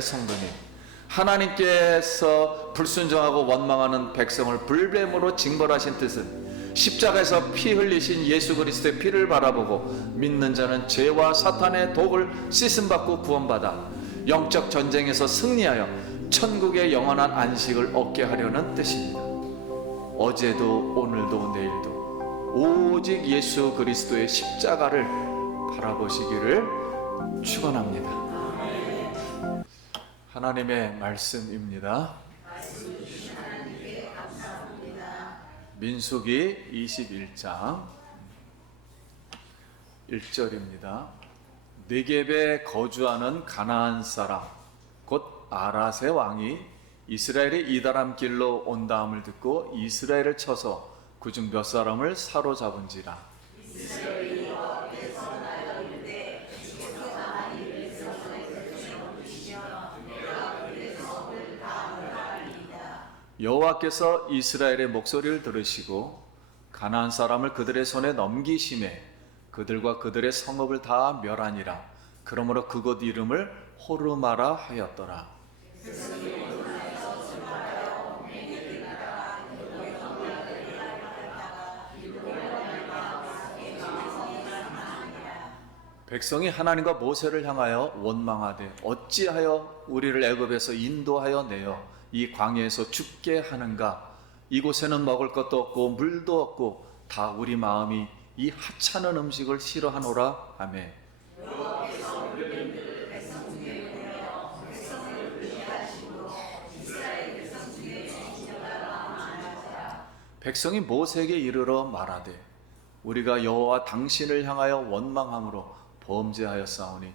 성도님, 하나님께서 불순종하고 원망하는 백성을 불뱀으로 징벌하신 뜻은 십자가에서 피 흘리신 예수 그리스도의 피를 바라보고 믿는 자는 죄와 사탄의 독을 씻음받고 구원받아 영적 전쟁에서 승리하여 천국의 영원한 안식을 얻게 하려는 뜻입니다. 어제도 오늘도 내일도 오직 예수 그리스도의 십자가를 바라보시기를 축원합니다. 하나님의 말씀입니다. 민수기 21장 1절입니다. 네겝에 거주하는 가나안 사람 곧 아랏의 왕이 이스라엘의 이다람 길로 온다함을 듣고 이스라엘을 쳐서 그중 몇 사람을 사로잡은지라. 여호와께서 이스라엘의 목소리를 들으시고 가나안 사람을 그들의 손에 넘기심에 그들과 그들의 성읍을 다 멸하니라. 그러므로 그곳 이름을 호르마라 하였더라. 백성이 하나님과 모세를 향하여 원망하되 어찌하여 우리를 애굽에서 인도하여 내어 이 광야에서 죽게 하는가? 이곳에는 먹을 것도 없고 물도 없고 다 우리 마음이 이 하찮은 음식을 싫어하노라. 아멘. 백성이 모세에게 이르러 말하되 우리가 여호와 당신을 향하여 원망함으로 범죄하였사오니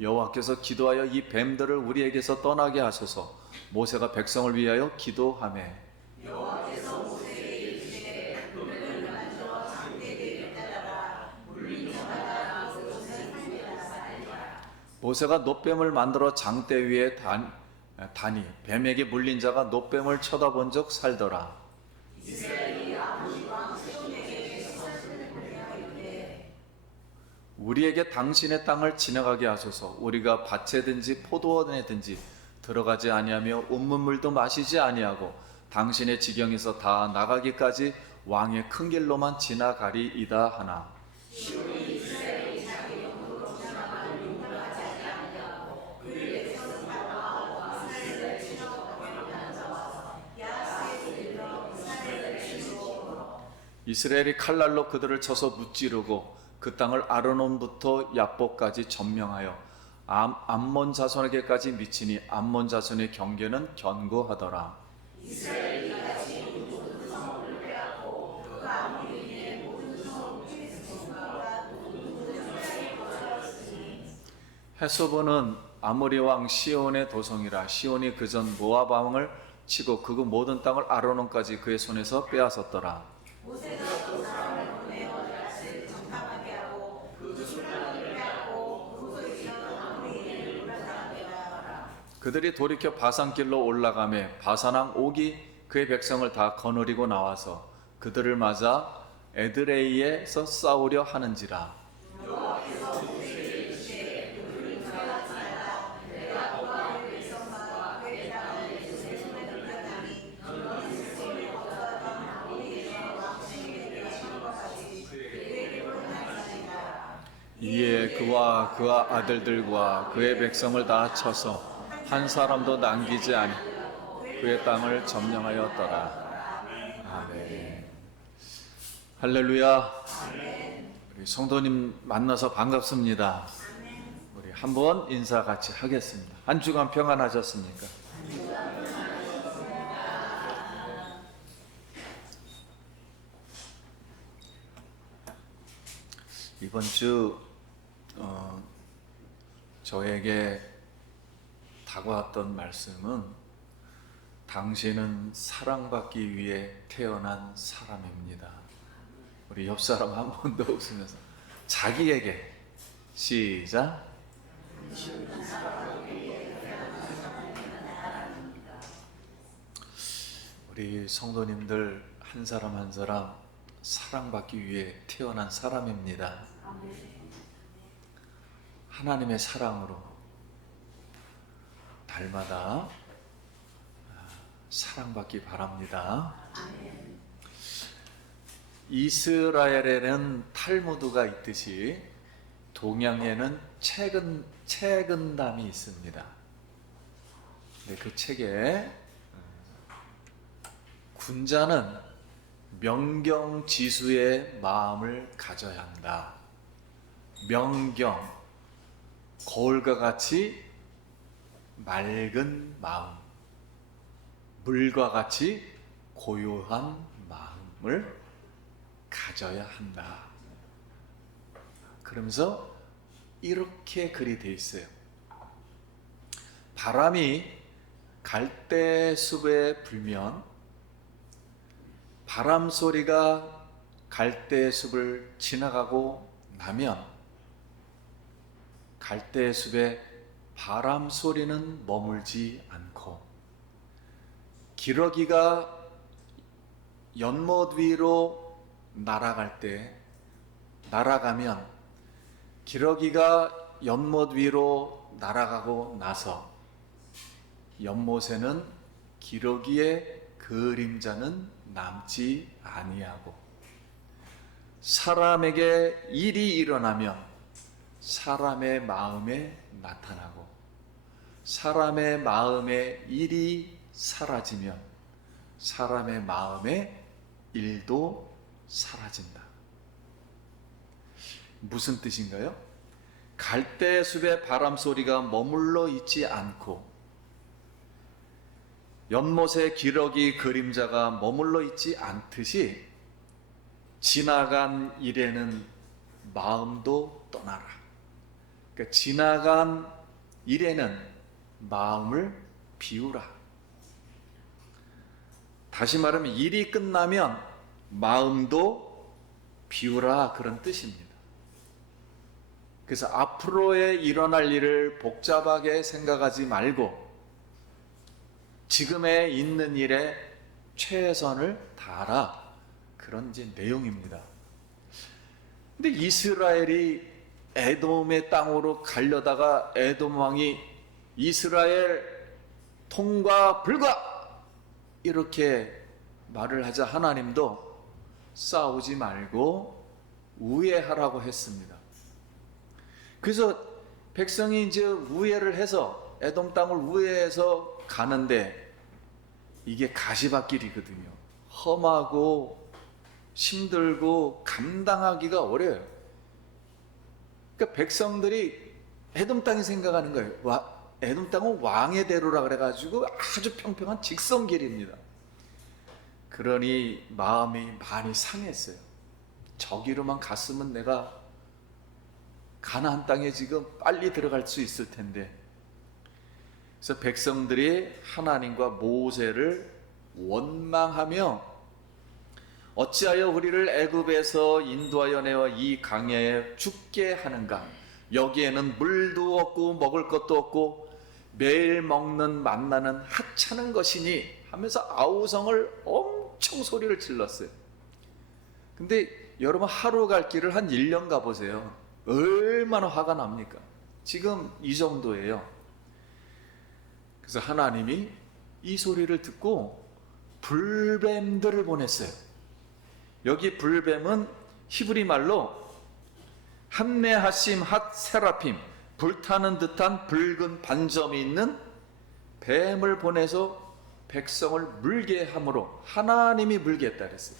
여호와께서 기도하여 이 뱀들을 우리에게서 떠나게 하소서. 모세가 백성을 위하여 기도하매 여호와께서 모세에게 이르시되 그들을 만져 장대들을 따라라. 물리마다 그곳을 살리라. 모세가 놋뱀을 만들어 장대 위에 다니 뱀에게 물린 자가 놋뱀을 쳐다본 적 살더라. 이스라엘이 아모리 왕 시온에게 이르되 우리에게 당신의 땅을 지나가게 하소서. 우리가 밭에든지 포도원에든지 들어가지 아니하며 운문물도 마시지 아니하고 당신의 지경에서 다 나가기까지 왕의 큰 길로만 지나가리이다 하나. 이스라엘이 칼날로 그들을 쳐서 무찌르고 그 땅을 아르논부터 야복까지 점령하여 암몬 자손에게까지 미치니 암몬 자손의 경계는 견고하더라. 이스라엘이 다시 모든 성읍을 빼앗고 그 아모리인의 모든 성읍 피스곤과 모든 사람이 거절하였으니 헤소본은 아모리 왕 시온의 도성이라. 시온이 그전 모압 왕을 치고 그 모든 땅을 아르논까지 그의 손에서 빼앗았더라. 모세가 그 사람을 보내어 낯을 정탐하게 하고 그 술량을 빼앗고 그곳에 있던 아모리인을 물러나게 하라. 그들이 돌이켜 바산길로 올라가매 바산왕 옥이 그의 백성을 다 거느리고 나와서 그들을 맞아 에드레이에서 싸우려 하는지라. 여호와께서 모세에게 이르시되 그들을 두려워하지 말라. 내가 모압의 백성과 그의 땅을 내 손에 넘겼나니 너는 스스로 얻어가던 아모리의 왕에게 대하시는 것까지 그에게 보내나이다. 이에 그와 그 아들들과 그의 백성을 다 쳐서 한 사람도 남기지 아니 그의 땅을 점령하였더라. 아멘. 할렐루야. 우리 성도님 만나서 반갑습니다. 우리 한번 인사 같이 하겠습니다. 한 주간 평안하셨습니까? 이번 주 저에게 다가왔던 말씀은 당신은 사랑받기 위해 태어난 사람입니다. 우리 옆 사람 한 번 더 웃으면서 자기에게 시작. 우리 성도님들 한 사람 한 사람 사랑받기 위해 태어난 사람입니다. 하나님의 사랑으로 달마다 사랑받기 바랍니다. 이스라엘에는 탈무드가 있듯이 동양에는 책은담이 있습니다. 네, 그 책에 군자는 명경지수의 마음을 가져야 한다. 명경, 거울과 같이 맑은 마음, 물과 같이 고요한 마음을 가져야 한다. 그러면서 이렇게 글이 돼 있어요. 바람이 갈대숲에 불면 바람 소리가 갈대숲을 지나가고 나면 갈대숲에 바람 소리는 머물지 않고 기러기가 연못 위로 날아가면 기러기가 연못 위로 날아가고 나서 연못에는 기러기의 그림자는 남지 아니하고 사람에게 일이 일어나면 사람의 마음에 나타나고 사람의 마음에 일이 사라지면 사람의 마음에 일도 사라진다. 무슨 뜻인가요? 갈대숲의 바람 소리가 머물러 있지 않고 연못의 기러기 그림자가 머물러 있지 않듯이 지나간 일에는 마음도 떠나라. 그러니까 지나간 일에는 마음을 비우라. 다시 말하면 일이 끝나면 마음도 비우라, 그런 뜻입니다. 그래서 앞으로에 일어날 일을 복잡하게 생각하지 말고 지금에 있는 일에 최선을 다하라, 그런 이제 내용입니다. 근데 이스라엘이 에돔의 땅으로 가려다가 에돔 왕이 이스라엘 통과 불가 이렇게 말을 하자 하나님도 싸우지 말고 우애하라고 했습니다. 그래서 백성이 이제 우애를 해서 에돔 땅을 우애해서 가는데 이게 가시밭길이거든요. 험하고 힘들고 감당하기가 어려워요. 그러니까 백성들이 에돔 땅이 생각하는 거예요. 에돔 땅은 왕의 대로라 그래가지고 아주 평평한 직선길입니다. 그러니 마음이 많이 상했어요. 저기로만 갔으면 내가 가나안 땅에 지금 빨리 들어갈 수 있을 텐데. 그래서 백성들이 하나님과 모세를 원망하며 어찌하여 우리를 애굽에서 인도하여 내어 이 강야에 죽게 하는가? 여기에는 물도 없고 먹을 것도 없고 매일 먹는 만나는 하찮은 것이니 하면서 아우성을 엄청 소리를 질렀어요. 근데 여러분 하루 갈 길을 한 1년 가보세요. 얼마나 화가 납니까? 지금 이 정도예요. 그래서 하나님이 이 소리를 듣고 불뱀들을 보냈어요. 여기 불뱀은 히브리 말로 함메하심 핫세라핌, 불타는 듯한 붉은 반점이 있는 뱀을 보내서 백성을 물게 함으로, 하나님이 물게 했다 그랬어요.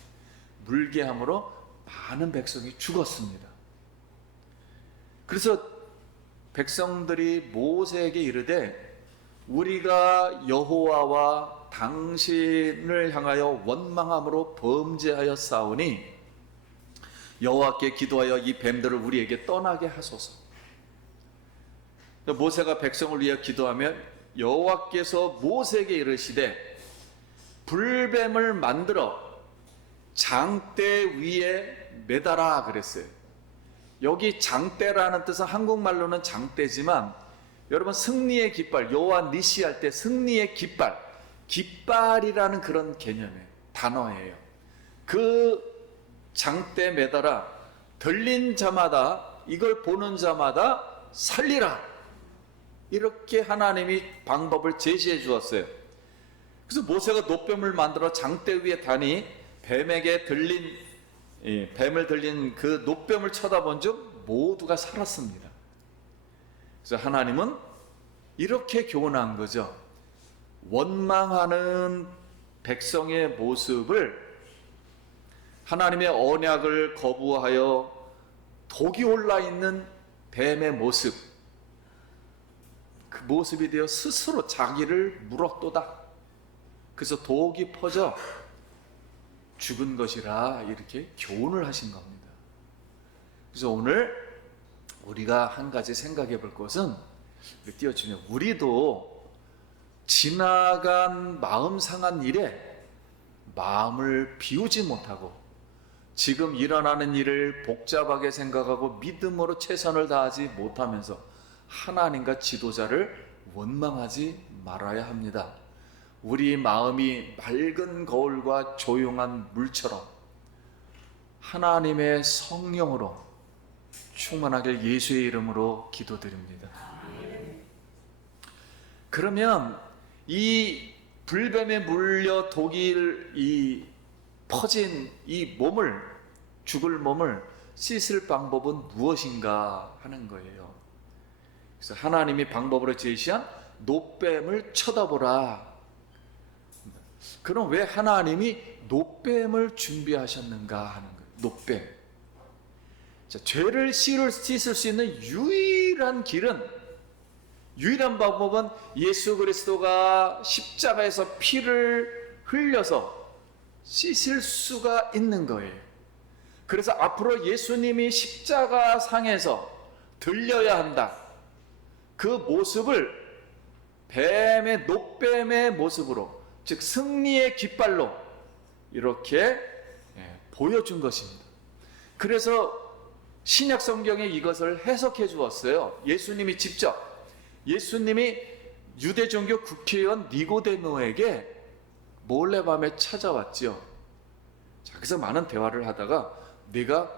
물게 함으로 많은 백성이 죽었습니다. 그래서 백성들이 모세에게 이르되 우리가 여호와와 당신을 향하여 원망함으로 범죄하여 싸우니 여호와께 기도하여 이 뱀들을 우리에게 떠나게 하소서. 모세가 백성을 위해 기도하면 여호와께서 모세에게 이르시되 불뱀을 만들어 장대 위에 매달아 그랬어요. 여기 장대라는 뜻은 한국말로는 장대지만 여러분 승리의 깃발, 여호와 니시 할 때 승리의 깃발, 깃발이라는 그런 개념의 단어예요. 그 장대 매달아 들린 자마다, 이걸 보는 자마다 살리라. 이렇게 하나님이 방법을 제시해 주었어요. 그래서 모세가 놋뱀을 만들어 장대 위에 다니 뱀에게 들린 뱀을 들린 그 놋뱀을 쳐다본 즉 모두가 살았습니다. 그래서 하나님은 이렇게 교훈한 거죠. 원망하는 백성의 모습을 하나님의 언약을 거부하여 독이 올라 있는 뱀의 모습, 그 모습이 되어 스스로 자기를 물었도다. 그래서 독이 퍼져 죽은 것이라 이렇게 교훈을 하신 겁니다. 그래서 오늘 우리가 한 가지 생각해 볼 것은, 띄워주면, 우리도 지나간 마음 상한 일에 마음을 비우지 못하고 지금 일어나는 일을 복잡하게 생각하고 믿음으로 최선을 다하지 못하면서 하나님과 지도자를 원망하지 말아야 합니다. 우리 마음이 맑은 거울과 조용한 물처럼 하나님의 성령으로 충만하길 예수의 이름으로 기도드립니다. 그러면 이 불뱀에 물려 독이 퍼진 이 몸을, 죽을 몸을 씻을 방법은 무엇인가 하는 거예요. 그래서 하나님이 방법으로 제시한 놋뱀을 쳐다보라. 그럼 왜 하나님이 놋뱀을 준비하셨는가 하는 거예요. 놋뱀. 자, 죄를 씻을 수 있는 유일한 방법은 예수 그리스도가 십자가에서 피를 흘려서 씻을 수가 있는 거예요. 그래서 앞으로 예수님이 십자가 상에서 들려야 한다. 그 모습을 놋뱀의 모습으로, 즉 승리의 깃발로 이렇게 보여준 것입니다. 그래서 신약 성경에 이것을 해석해 주었어요. 예수님이 유대 종교 국회의원 니고데모에게 몰래 밤에 찾아왔죠. 자, 그래서 많은 대화를 하다가 네가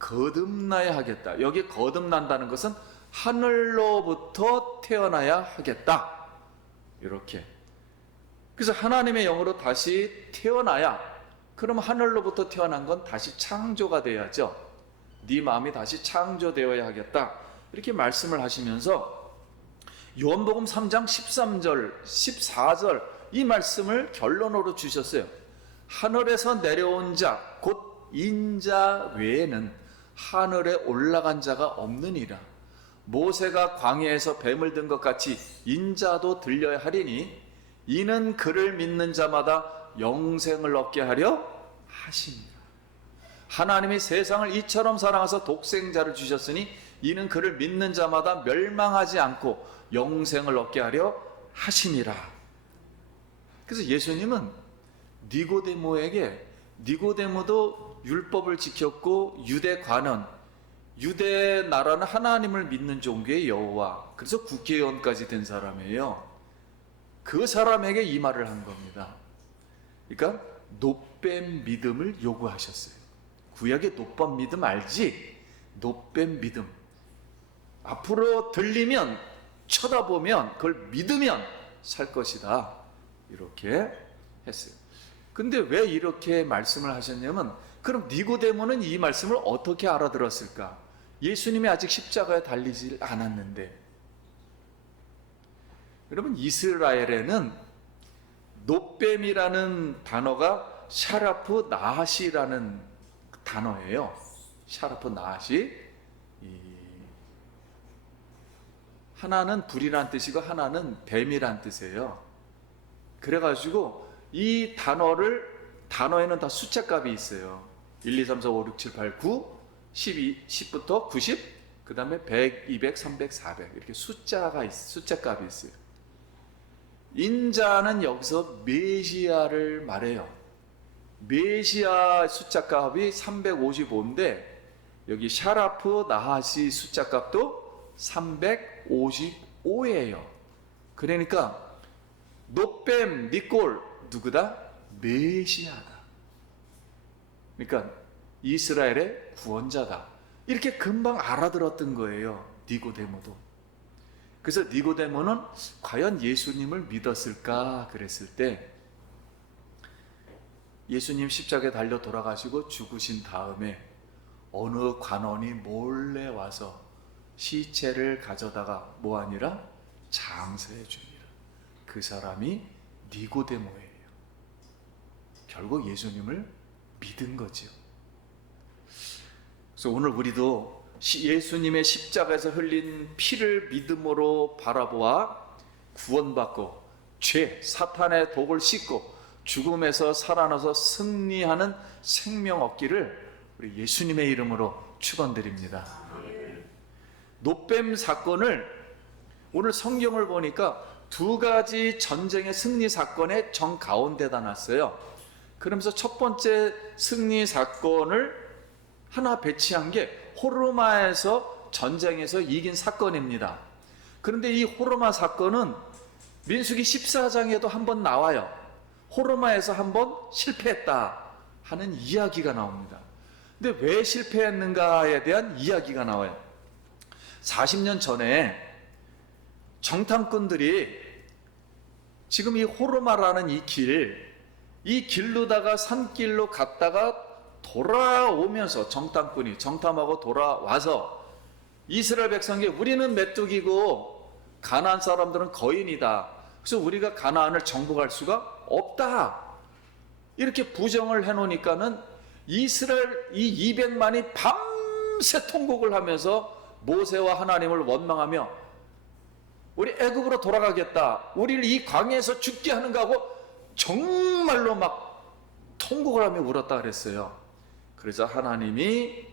거듭나야 하겠다. 여기 거듭난다는 것은 하늘로부터 태어나야 하겠다. 이렇게. 그래서 하나님의 영으로 다시 태어나야, 그럼 하늘로부터 태어난 건 다시 창조가 돼야죠. 네 마음이 다시 창조되어야 하겠다. 이렇게 말씀을 하시면서 요한복음 3장 13절, 14절 이 말씀을 결론으로 주셨어요. 하늘에서 내려온 자, 곧 인자 외에는 하늘에 올라간 자가 없느니라. 모세가 광야에서 뱀을 든 것 같이 인자도 들려야 하리니 이는 그를 믿는 자마다 영생을 얻게 하려 하심이라. 하나님이 세상을 이처럼 사랑하사 독생자를 주셨으니 이는 그를 믿는 자마다 멸망하지 않고 영생을 얻게 하려 하심이라. 그래서 예수님은 니고데모도 율법을 지켰고 유대 나라는 하나님을 믿는 종교의 여호와, 그래서 국회의원까지 된 사람이에요. 그 사람에게 이 말을 한 겁니다. 그러니까 놋뱀 믿음을 요구하셨어요. 구약의 놋뱀 믿음 알지? 놋뱀 믿음. 앞으로 들리면, 쳐다보면, 그걸 믿으면 살 것이다. 이렇게 했어요. 근데 왜 이렇게 말씀을 하셨냐면, 그럼 니고데모는 이 말씀을 어떻게 알아들었을까? 예수님이 아직 십자가에 달리질 않았는데. 여러분, 이스라엘에는 놋뱀이라는 단어가 샤라프 나하시라는 단어예요. 샤라프 나하시. 하나는 불이란 뜻이고 하나는 뱀이란 뜻이에요. 그래가지고 이 단어에는 다 숫자값이 있어요. 1, 2, 3, 4, 5, 6, 7, 8, 9, 12, 10부터 90, 그 다음에 100, 200, 300, 400 이렇게 숫자값이 있어요. 인자는 여기서 메시아를 말해요. 메시아 숫자값이 355인데 여기 샤라프 나하시 숫자값도 355예요. 그러니까 놋뱀, 니꼴 누구다? 메시아다. 그러니까 이스라엘의 구원자다. 이렇게 금방 알아들었던 거예요. 니고데모도. 그래서 니고데모는 과연 예수님을 믿었을까 그랬을 때, 예수님 십자가에 달려 돌아가시고 죽으신 다음에 어느 관원이 몰래 와서 시체를 가져다가 뭐하니라? 장사해 줍니다. 그 사람이 니고데모예요. 결국 예수님을 믿은 거죠. 그래서 오늘 우리도 예수님의 십자가에서 흘린 피를 믿음으로 바라보아 구원받고 죄, 사탄의 독을 씻고 죽음에서 살아나서 승리하는 생명 얻기를 우리 예수님의 이름으로 축원드립니다. 노뱀 사건을 오늘 성경을 보니까 두 가지 전쟁의 승리 사건의 정 가운데다 놨어요. 그러면서 첫 번째 승리 사건을 하나 배치한 게 호르마에서 전쟁에서 이긴 사건입니다. 그런데 이 호르마 사건은 민수기 14장에도 한번 나와요. 호르마에서 한번 실패했다 하는 이야기가 나옵니다. 근데 왜 실패했는가에 대한 이야기가 나와요. 40년 전에 정탐꾼들이 지금 이 호르마라는 이 길로다가 산길로 갔다가 돌아오면서 정탐하고 돌아와서 이스라엘 백성에게 우리는 메뚜기고 가나안 사람들은 거인이다. 그래서 우리가 가나안을 정복할 수가 없다. 이렇게 부정을 해놓으니까는 이스라엘 이 200만이 밤새 통곡을 하면서 모세와 하나님을 원망하며 우리 애굽으로 돌아가겠다. 우리를 이 광야에서 죽게 하는가 하고 정말로 막 통곡을 하며 울었다 그랬어요. 그래서 하나님이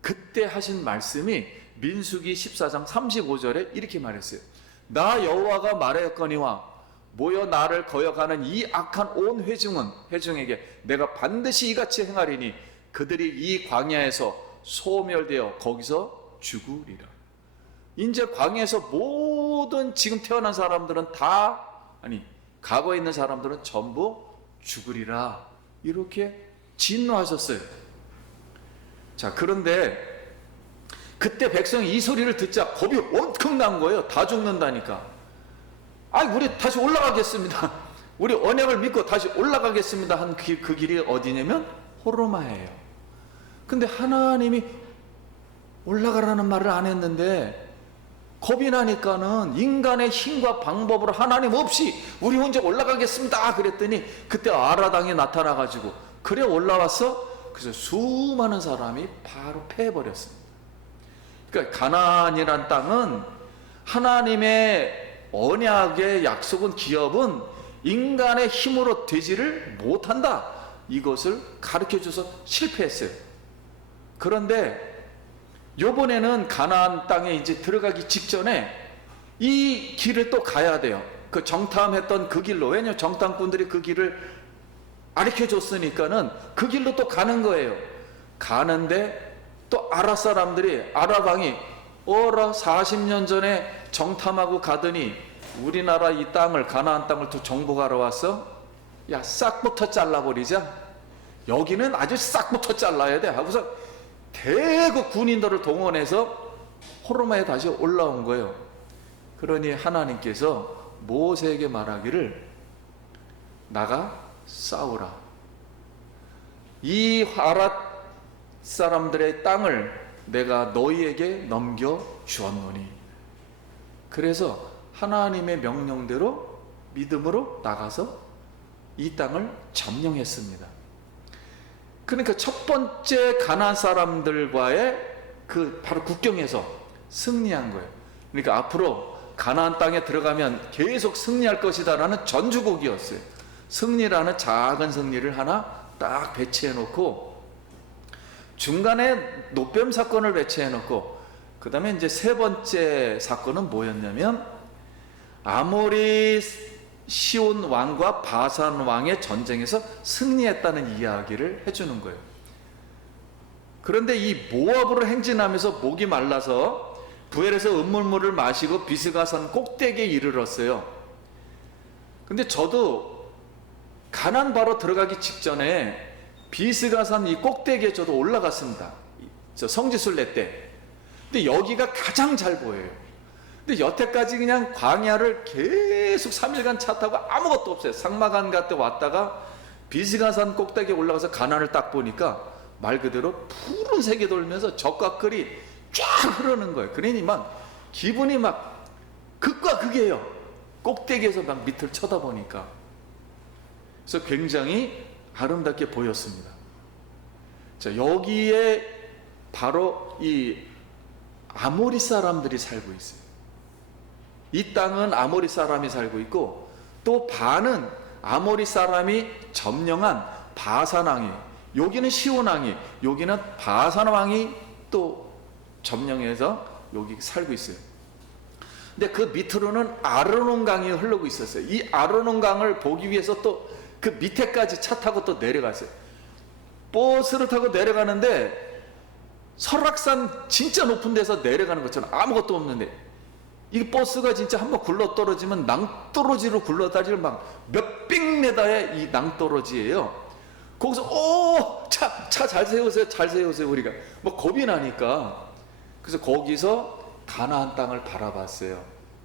그때 하신 말씀이 민수기 14장 35절에 이렇게 말했어요. 나 여호와가 말하였거니와 모여 나를 거역하는 이 악한 온 회중에게 내가 반드시 이같이 행하리니 그들이 이 광야에서 소멸되어 거기서 죽으리라. 이제 광야에서 모든 지금 태어난 사람들은 다, 아니 과거에 있는 사람들은 전부 죽으리라. 이렇게 진노하셨어요. 자, 그런데 그때 백성이 이 소리를 듣자 겁이 엄청난 거예요. 다 죽는다니까. 우리 다시 올라가겠습니다. 우리 언약을 믿고 다시 올라가겠습니다. 한 그 길이 어디냐면 호르마예요. 근데 하나님이 올라가라는 말을 안 했는데 겁이 나니까는 인간의 힘과 방법으로 하나님 없이 우리 혼자 올라가겠습니다 그랬더니 그때 아라당이 나타나가지고 그래 올라왔어. 그래서 수많은 사람이 바로 패해버렸습니다. 그러니까 가나안이란 땅은 하나님의 언약의 약속은 기업은 인간의 힘으로 되지를 못한다. 이것을 가르쳐줘서 실패했어요. 그런데 요번에는 가나안 땅에 이제 들어가기 직전에 이 길을 또 가야 돼요. 그 정탐했던 그 길로. 왜냐면 정탐꾼들이 그 길을 가르쳐줬으니까는 그 길로 또 가는 거예요. 가는데 또 아랍 사람들이, 아랍 왕이 40년 전에 정탐하고 가더니 우리나라 이 땅을, 가나안 땅을 또 정복하러 왔어? 야, 싹부터 잘라버리자. 여기는 아주 싹부터 잘라야 돼 하고서 대거 군인들을 동원해서 호르마에 다시 올라온 거예요. 그러니 하나님께서 모세에게 말하기를 나가 싸우라. 이 아랍 사람들의 땅을 내가 너희에게 넘겨 주었노니. 그래서 하나님의 명령대로 믿음으로 나가서 이 땅을 점령했습니다. 그러니까 첫 번째 가나안 사람들과의 그 바로 국경에서 승리한 거예요. 그러니까 앞으로 가나안 땅에 들어가면 계속 승리할 것이다라는 전주곡이었어요. 승리라는 작은 승리를 하나 딱 배치해 놓고 중간에 노뱀 사건을 배치해 놓고 그 다음에 이제 세 번째 사건은 뭐였냐면 아모리 시온 왕과 바산 왕의 전쟁에서 승리했다는 이야기를 해주는 거예요. 그런데 이 모압으로 행진하면서 목이 말라서 부엘에서 음물물을 마시고 비스가산 꼭대기에 이르렀어요. 근데 저도 가나안 바로 들어가기 직전에 비스가산 이 꼭대기에 저도 올라갔습니다. 저 성지순례 때. 근데 여기가 가장 잘 보여요. 근데 여태까지 그냥 광야를 계속 3일간 차 타고 아무것도 없어요. 상마간 갔다 왔다가 비스가산 꼭대기에 올라가서 가나안을 딱 보니까 말 그대로 푸른 색이 돌면서 적과 끌이 쫙 흐르는 거예요. 그러니 막 기분이 막 극과 극이에요. 꼭대기에서 막 밑을 쳐다보니까. 그래서 굉장히 아름답게 보였습니다. 자, 여기에 바로 이 아모리 사람들이 살고 있어요. 이 땅은 아모리 사람이 살고 있고, 또 반은 아모리 사람이 점령한 바산 왕이, 여기는 시온 왕이, 여기는 바산 왕이 또 점령해서 여기 살고 있어요. 근데 그 밑으로는 아르논 강이 흐르고 있었어요. 이 아르논 강을 보기 위해서 또 그 밑에까지 차 타고 또 내려갔어요. 버스를 타고 내려가는데 설악산 진짜 높은 데서 내려가는 것처럼 아무것도 없는데, 이 버스가 진짜 한번 굴러 떨어지면 낭떠러지로 굴러다니는 막 몇백 메다의 이 낭떠러지예요. 거기서 차 잘 세우세요, 잘 세우세요. 우리가 뭐 겁이 나니까. 그래서 거기서 가나안 땅을 바라봤어요.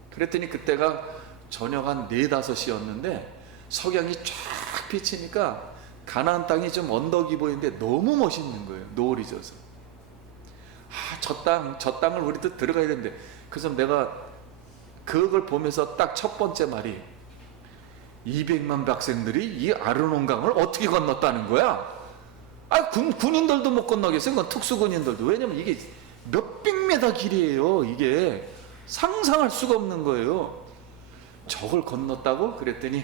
그랬더니 그때가 저녁 한 4-5시였는데 석양이 쫙 비치니까 가나안 땅이 좀 언덕이 보이는데 너무 멋있는 거예요. 노을이 져서. 저 땅을 우리도 들어가야 되는데. 그래서 내가 그걸 보면서 딱 첫 번째 말이, 200만 백성들이 이 아르논 강을 어떻게 건넜다는 거야? 군인들도 못 건너겠어요. 그건 특수군인들도. 왜냐면 이게 몇백 메다 길이에요. 이게 상상할 수가 없는 거예요. 저걸 건넜다고? 그랬더니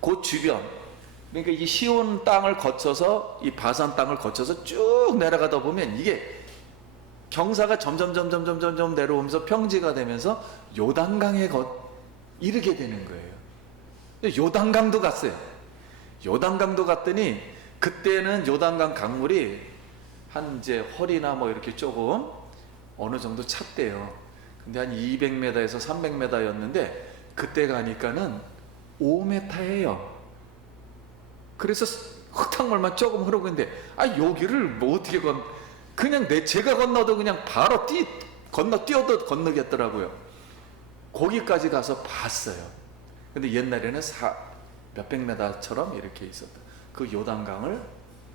그 주변, 그러니까 이 시온 땅을 거쳐서 이 바산 땅을 거쳐서 쭉 내려가다 보면 이게 경사가 점점 내려오면서 평지가 되면서 요단강에 이르게 되는 거예요. 요단강도 갔어요. 요단강도 갔더니 그때는 요단강 강물이 한 이제 허리나 뭐 이렇게 조금 어느 정도 찼대요. 근데 한 200m에서 300m였는데 그때 가니까는 5m예요. 그래서 흙탕물만 조금 흐르고 있는데, 여기를 뭐 어떻게 그냥 제가 건너도 그냥 바로 뛰어도 건너겠더라고요. 거기까지 가서 봤어요. 근데 옛날에는 몇백 메다처럼 이렇게 있었다. 그 요단강을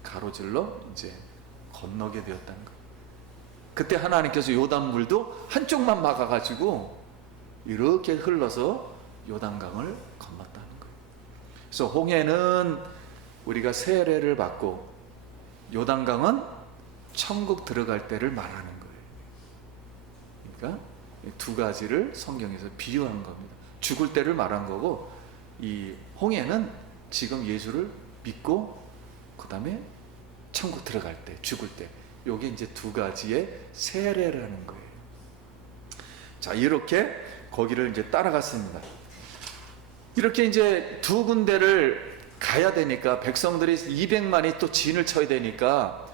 가로질러 이제 건너게 되었다는 거예요. 그때 하나님께서 요단물도 한쪽만 막아가지고 이렇게 흘러서 요단강을 건넜다는 거예요. 그래서 홍해는 우리가 세례를 받고, 요단강은 천국 들어갈 때를 말하는 거예요. 그러니까 두 가지를 성경에서 비유한 겁니다. 죽을 때를 말한 거고, 이 홍해는 지금 예수를 믿고 그 다음에 천국 들어갈 때, 죽을 때, 요게 이제 두 가지의 세례라는 거예요. 자, 이렇게 거기를 이제 따라갔습니다. 이렇게 이제 두 군데를 가야 되니까 백성들이 200만이 또 진을 쳐야 되니까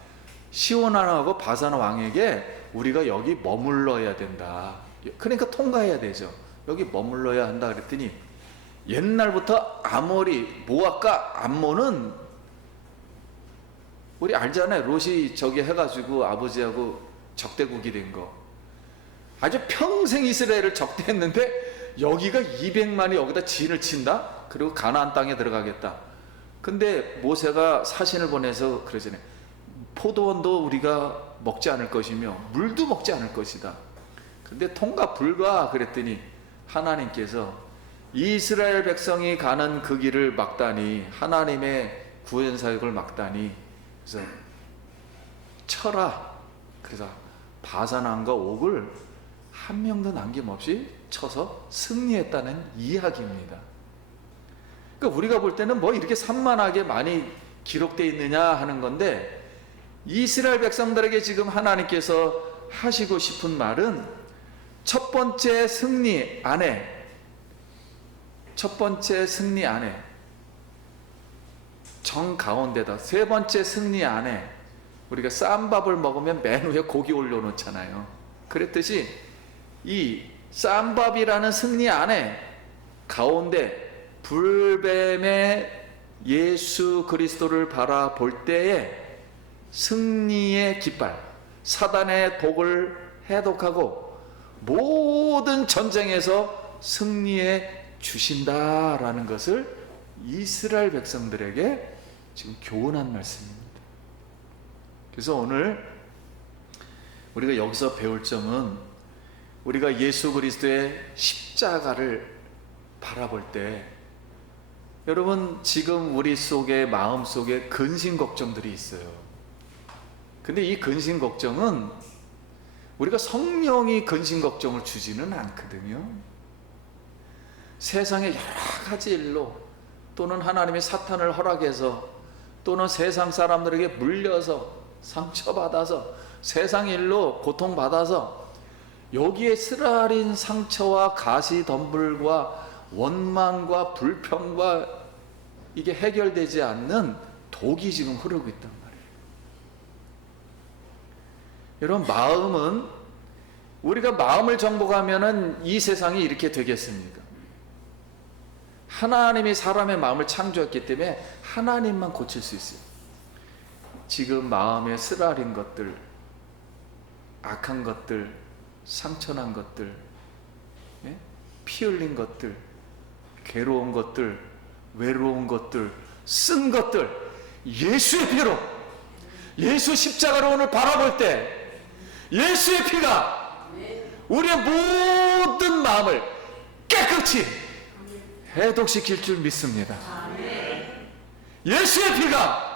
시온 왕하고 바산 왕에게 우리가 여기 머물러야 된다. 그러니까 통과해야 되죠. 여기 머물러야 한다 그랬더니, 옛날부터 아모리, 모압과 암몬은 우리 알잖아요. 롯이 저기 해가지고 아버지하고 적대국이 된 거. 아주 평생 이스라엘을 적대했는데 여기가 200만이 여기다 진을 친다? 그리고 가나안 땅에 들어가겠다. 근데 모세가 사신을 보내서 그러잖아요. 포도원도 우리가 먹지 않을 것이며 물도 먹지 않을 것이다. 근데 통과 불가 그랬더니 하나님께서 이스라엘 백성이 가는 그 길을 막다니, 하나님의 구원 사역을 막다니, 그래서 쳐라. 그래서 바산왕과 옥을 한 명도 남김없이 쳐서 승리했다는 이야기입니다. 그러니까 우리가 볼 때는 뭐 이렇게 산만하게 많이 기록되어 있느냐 하는 건데, 이스라엘 백성들에게 지금 하나님께서 하시고 싶은 말은 첫 번째 승리 안에 정 가운데다, 세 번째 승리 안에 우리가 쌈밥을 먹으면 맨 위에 고기 올려놓잖아요. 그랬듯이 이 쌈밥이라는 승리 안에 가운데 불뱀의 예수 그리스도를 바라볼 때에 승리의 깃발, 사단의 독을 해독하고 모든 전쟁에서 승리해 주신다라는 것을 이스라엘 백성들에게 지금 교훈한 말씀입니다. 그래서 오늘 우리가 여기서 배울 점은, 우리가 예수 그리스도의 십자가를 바라볼 때, 여러분 지금 우리 속에, 마음 속에 근심 걱정들이 있어요. 근데 이 근심 걱정은 우리가 성령이 근심 걱정을 주지는 않거든요. 세상의 여러 가지 일로, 또는 하나님의 사탄을 허락해서, 또는 세상 사람들에게 물려서 상처받아서, 세상 일로 고통받아서 여기에 쓰라린 상처와 가시덤불과 원망과 불평과 이게 해결되지 않는 독이 지금 흐르고 있단 말이에요. 여러분, 마음은, 우리가 마음을 정복하면은 이 세상이 이렇게 되겠습니까? 하나님이 사람의 마음을 창조했기 때문에 하나님만 고칠 수 있어요. 지금 마음에 쓰라린 것들, 악한 것들, 상처난 것들, 피 흘린 것들, 괴로운 것들, 외로운 것들, 쓴 것들, 예수의 피로, 예수 십자가로 오늘 바라볼 때 예수의 피가 우리의 모든 마음을 깨끗이 해독시킬 줄 믿습니다. 예수의 피가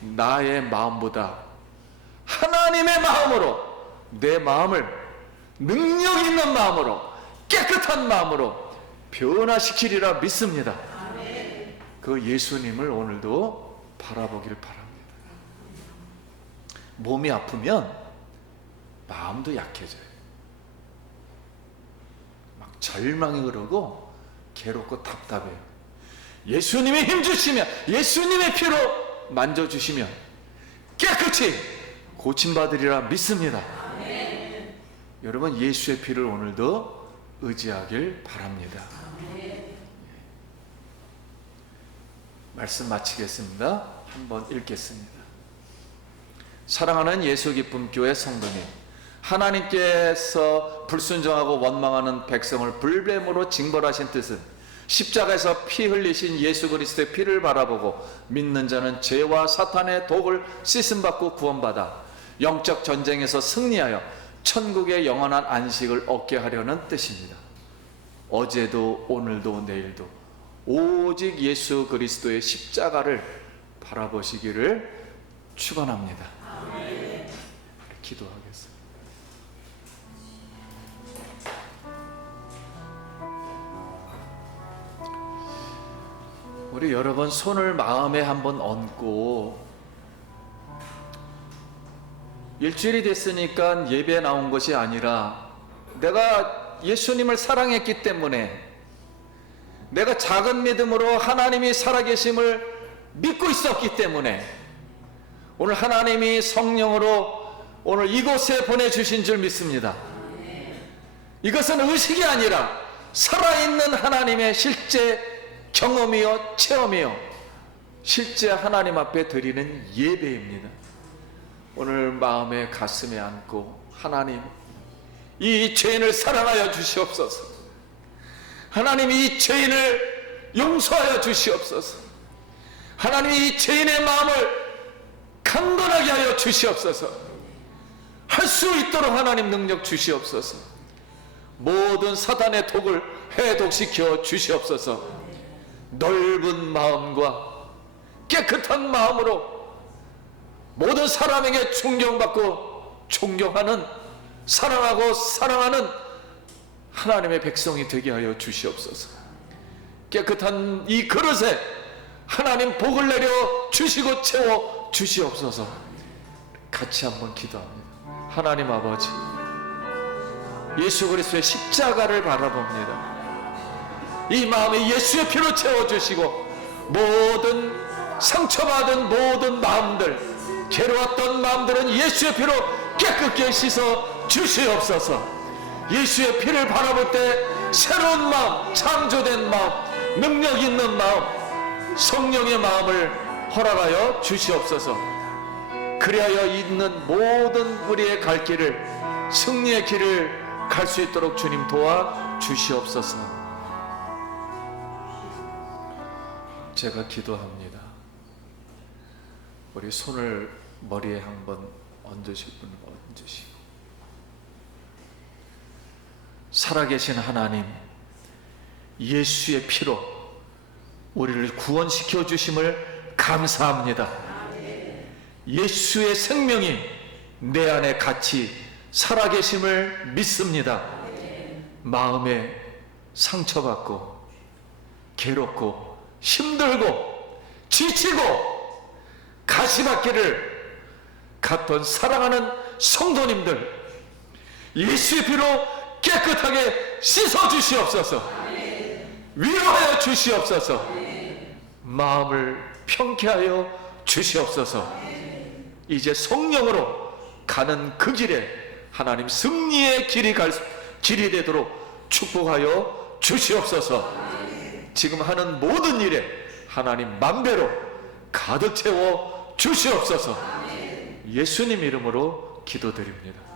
나의 마음보다 하나님의 마음으로, 내 마음을 능력 있는 마음으로, 깨끗한 마음으로 변화시키리라 믿습니다. 그 예수님을 오늘도 바라보기를 바랍니다. 몸이 아프면 마음도 약해져요. 막 절망이 흐르고 괴롭고 답답해요. 예수님의 힘 주시면, 예수님의 피로 만져주시면 깨끗이 고침받으리라 믿습니다. 여러분, 예수의 피를 오늘도 의지하길 바랍니다. 말씀 마치겠습니다. 한번 읽겠습니다. 사랑하는 예수 기쁨 교회 성도님, 하나님께서 불순종하고 원망하는 백성을 불뱀으로 징벌하신 뜻은 십자가에서 피 흘리신 예수 그리스도의 피를 바라보고 믿는 자는 죄와 사탄의 독을 씻음받고 구원받아 영적 전쟁에서 승리하여 천국의 영원한 안식을 얻게 하려는 뜻입니다. 어제도 오늘도 내일도 오직 예수 그리스도의 십자가를 바라보시기를 축원합니다. 기도하겠습니다. 우리 여러 번 손을 마음에 한번 얹고, 일주일이 됐으니까 예배에 나온 것이 아니라 내가 예수님을 사랑했기 때문에, 내가 작은 믿음으로 하나님이 살아계심을 믿고 있었기 때문에 오늘 하나님이 성령으로 오늘 이곳에 보내주신 줄 믿습니다. 이것은 의식이 아니라 살아있는 하나님의 실제 경험이요 체험이요 실제 하나님 앞에 드리는 예배입니다. 오늘 마음에 가슴에 안고, 하나님, 이 죄인을 사랑하여 주시옵소서. 하나님, 이 죄인을 용서하여 주시옵소서. 하나님, 이 죄인의 마음을 강건하게 하여 주시옵소서. 할 수 있도록 하나님 능력 주시옵소서. 모든 사단의 독을 해독시켜 주시옵소서. 넓은 마음과 깨끗한 마음으로 모든 사람에게 존경받고 존경하는, 사랑하고 사랑하는 하나님의 백성이 되게 하여 주시옵소서. 깨끗한 이 그릇에 하나님 복을 내려 주시고 채워 주시옵소서. 같이 한번 기도합니다. 하나님 아버지, 예수 그리스도의 십자가를 바라봅니다. 이 마음에 예수의 피로 채워주시고 모든 상처받은 모든 마음들, 괴로웠던 마음들은 예수의 피로 깨끗게 씻어 주시옵소서. 예수의 피를 바라볼 때 새로운 마음, 창조된 마음, 능력 있는 마음, 성령의 마음을 허락하여 주시옵소서. 그리하여 있는 모든 우리의 갈 길을 승리의 길을 갈 수 있도록 주님 도와 주시옵소서. 제가 기도합니다. 우리 손을 머리에 한번 얹으실 분은 얹으시고, 살아계신 하나님, 예수의 피로 우리를 구원시켜 주심을 감사합니다. 예수의 생명이 내 안에 같이 살아계심을 믿습니다. 마음에 상처받고 괴롭고 힘들고 지치고 가시밭길을 갔던 사랑하는 성도님들, 예수의 피로 깨끗하게 씻어 주시옵소서. 위로하여 주시옵소서. 마음을 평쾌하여 주시옵소서. 이제 성령으로 가는 그 길에 하나님 승리의 길이 되도록 축복하여 주시옵소서. 지금 하는 모든 일에 하나님 만배로 가득 채워 주시옵소서. 예수님 이름으로 기도드립니다.